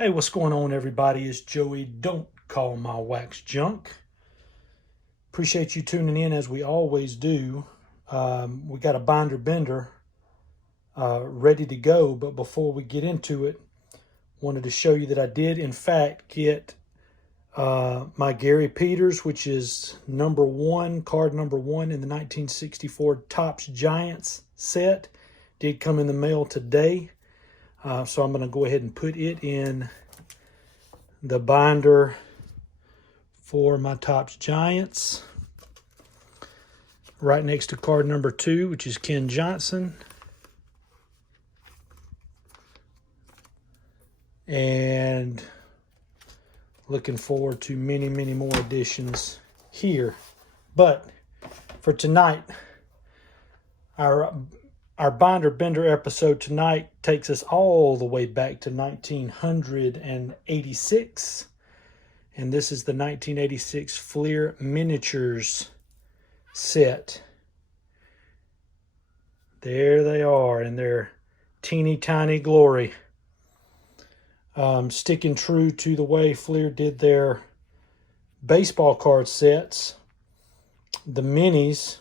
Hey, what's going on, everybody? It's Joey. Don't call my wax junk. Appreciate you tuning in as we always do. We got a binder bender ready to go, but before we get into it, wanted to show you that I did, in fact, get my Gary Peters, which is card number one in the 1964 Topps Giants set. Did come in the mail today. So I'm going to go ahead and put it in the binder for my Topps Giants. Right next to card number 2, which is Ken Johnson. And looking forward to many, many more editions here. But for tonight, our binder bender episode tonight takes us all the way back to 1986. And this is the 1986 Fleer Miniatures set. There they are in their teeny tiny glory. Sticking true to the way Fleer did their baseball card sets. The minis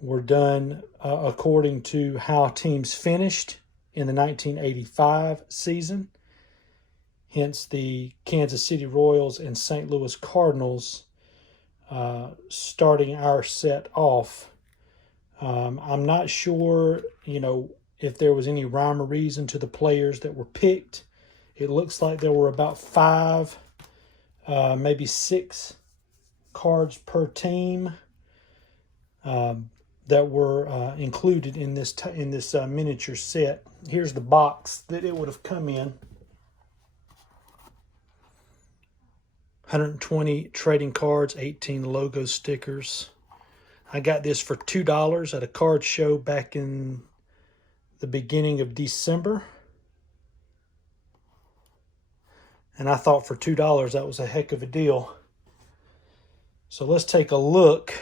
were done according to how teams finished in the 1985 season. Hence the Kansas City Royals and St. Louis Cardinals starting our set off. I'm not sure, if there was any rhyme or reason to the players that were picked. It looks like there were about 5, maybe 6 cards per team that were included in this miniature set. Here's the box that it would have come in. 120 trading cards, 18 logo stickers. I got this for $2 at a card show back in the beginning of December. And I thought for $2 that was a heck of a deal. So let's take a look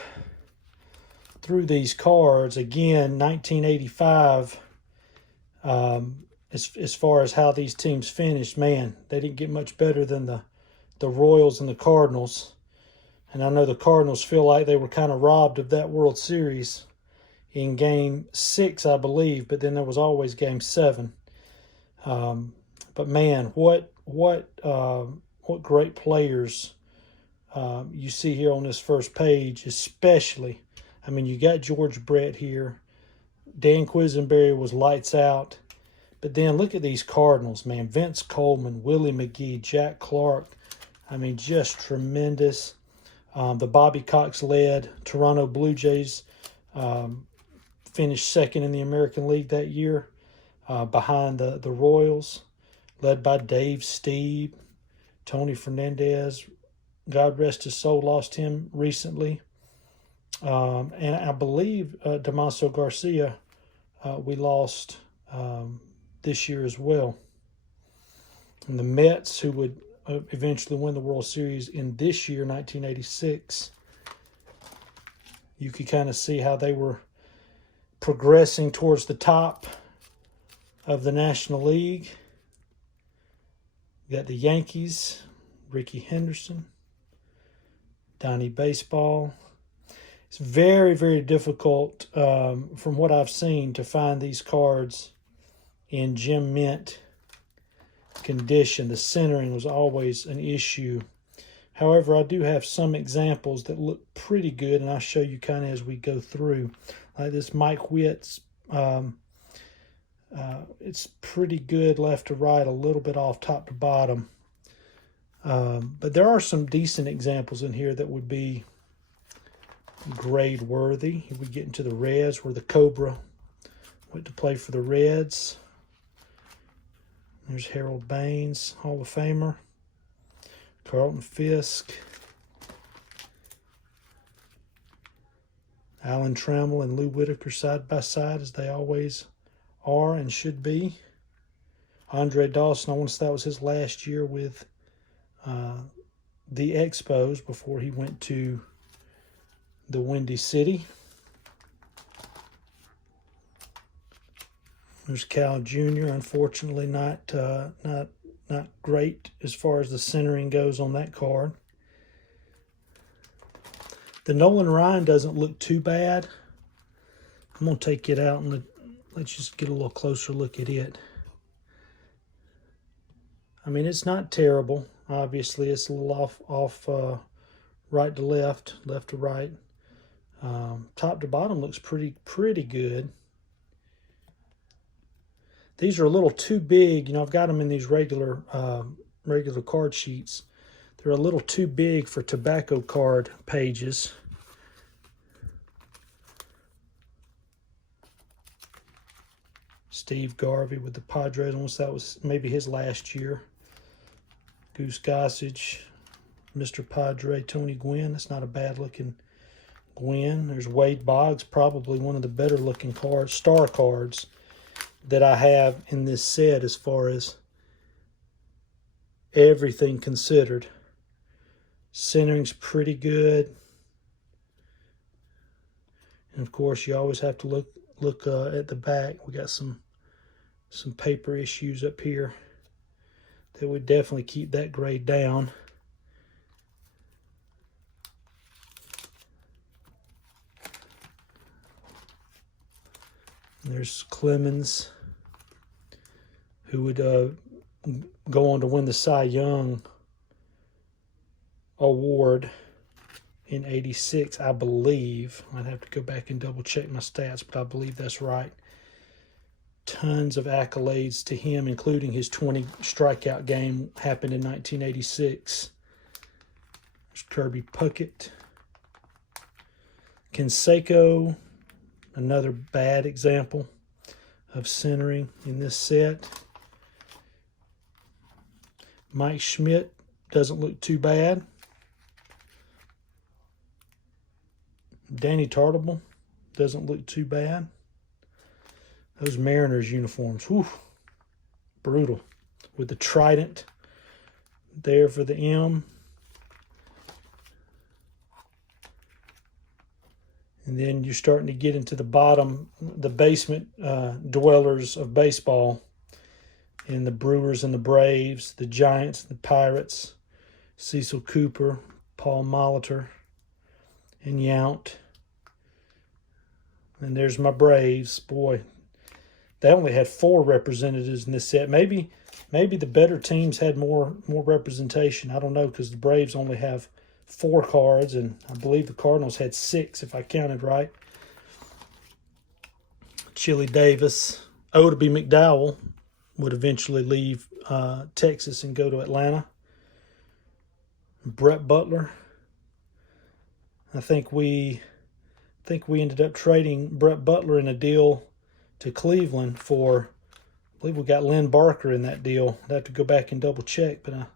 through these cards. Again, 1985, as far as how these teams finished, man, they didn't get much better than the Royals and the Cardinals. And I know the Cardinals feel like they were kind of robbed of that World Series in Game 6, I believe, but then there was always Game 7. But man, what great players you see here on this first page, especially. I mean, you got George Brett here. Dan Quisenberry was lights out. But then look at these Cardinals, man. Vince Coleman, Willie McGee, Jack Clark. I mean, just tremendous. The Bobby Cox-led Toronto Blue Jays finished second in the American League that year behind the Royals, led by Dave Steeb, Tony Fernandez. God rest his soul, lost him recently. And I believe Damaso Garcia we lost this year as well. And the Mets, who would eventually win the World Series in this year, 1986, you could kind of see how they were progressing towards the top of the National League. You got the Yankees, Rickey Henderson, Donnie Baseball. It's very, very difficult, from what I've seen, to find these cards in gem mint condition. The centering was always an issue. However, I do have some examples that look pretty good, and I'll show you kind of as we go through. Like this Mike Witt's, it's pretty good left to right, a little bit off top to bottom. But there are some decent examples in here that would be grade worthy. Here we get into the Reds, where the Cobra went to play for the Reds. There's Harold Baines, Hall of Famer. Carlton Fisk. Alan Trammell and Lou Whitaker side by side, as they always are and should be. Andre Dawson, I want to say that was his last year with the Expos before he went to the Windy City. There's Cal Jr., unfortunately not not great as far as the centering goes on that card. The Nolan Ryan doesn't look too bad. I'm going to take it out and let's just get a little closer look at it. I mean, it's not terrible. Obviously, it's a little off right to left, left to right. Top to bottom looks pretty good. These are a little too big. You know, I've got them in these regular card sheets. They're a little too big for tobacco card pages. Steve Garvey with the Padres. Almost that was maybe his last year. Goose Gossage, Mr. Padre, Tony Gwynn. That's not a bad looking Gwynn. There's Wade Boggs, probably one of the better looking cards, star cards that I have in this set as far as everything considered. Centering's pretty good. And of course, you always have to look at the back. We got some paper issues up here that would definitely keep that grade down. And there's Clemens, who would go on to win the Cy Young Award in '86, I believe. I'd have to go back and double check my stats, but I believe that's right. Tons of accolades to him, including his 20 strikeout game happened in 1986. There's Kirby Puckett. Canseco, another bad example of centering in this set. Mike Schmidt doesn't look too bad. Danny Tartable doesn't look too bad. Those Mariners uniforms, whew, brutal. With the trident there for the M. And then you're starting to get into the bottom, the basement dwellers of baseball. In the Brewers and the Braves, the Giants, the Pirates, Cecil Cooper, Paul Molitor, and Yount. And there's my Braves. Boy, they only had 4 representatives in this set. Maybe the better teams had more representation. I don't know, because the Braves only have 4 cards, and I believe the Cardinals had 6, if I counted right. Chili Davis. Odeby McDowell would eventually leave Texas and go to Atlanta. Brett Butler. I think we ended up trading Brett Butler in a deal to Cleveland for, I believe we got Lynn Barker in that deal. I'd have to go back and double check, but I'm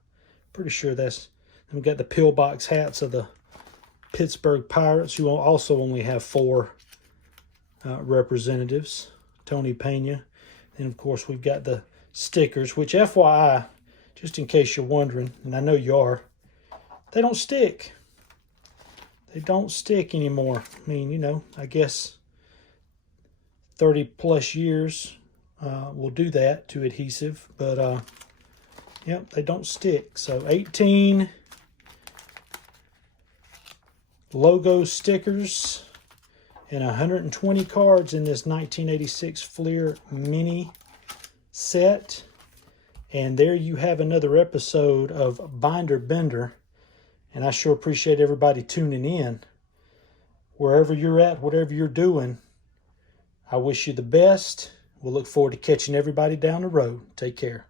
pretty sure that's. And we got the pillbox hats of the Pittsburgh Pirates, who also only have 4 representatives. Tony Pena. And of course, we've got the stickers, which FYI, just in case you're wondering, and I know you are, they don't stick. They don't stick anymore. I mean, you know, I guess 30 plus years will do that to adhesive, but yep, they don't stick. So 18 logo stickers and 120 cards in this 1986 Fleer mini set. And there you have another episode of Binder Bender. And I sure appreciate everybody tuning in. Wherever you're at, whatever you're doing, I wish you the best. We'll look forward to catching everybody down the road. Take care.